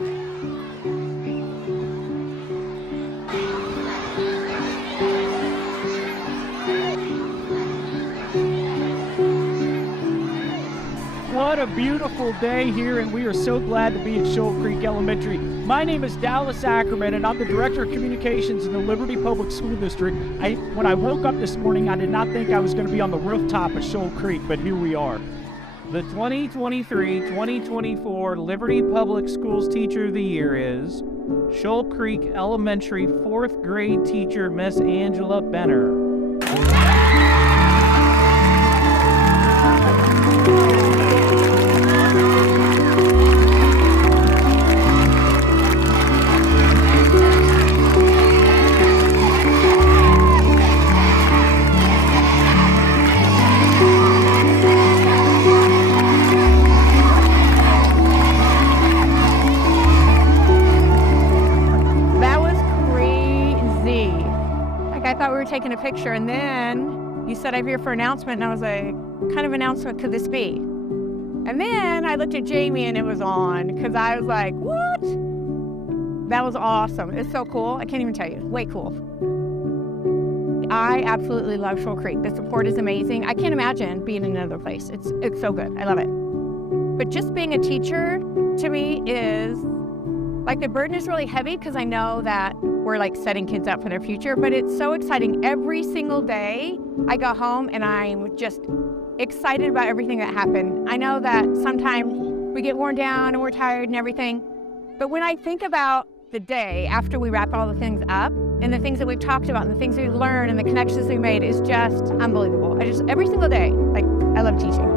What a beautiful day here, and we are so glad to be at Shoal Creek Elementary. My name is Dallas Ackerman, and I'm the Director of Communications in the Liberty Public School District. When I woke up this morning, I did not think I was going to be on the rooftop at Shoal Creek, but here we are. The 2023-2024 Liberty Public Schools Teacher of the Year is Shoal Creek Elementary 4th grade teacher, Miss Angela Benner. I thought we were taking a picture, and then you said I'm here for announcement, and I was like, what kind of announcement could this be? And then I looked at Jamie, and it was on, because I was like, what? That was awesome. It's so cool. I can't even tell you. Way cool. I absolutely love Shoal Creek. The support is amazing. I can't imagine being in another place. It's so good. I love it. But just being a teacher, to me, is like the burden is really heavy, because I know that we're like setting kids up for their future, but it's so exciting. Every single day I go home and I'm just excited about everything that happened. I know that sometimes we get worn down and we're tired and everything, but when I think about the day after we wrap all the things up and the things that we've talked about and the things we've learned and the connections we made is just unbelievable. Every single day, like, I love teaching.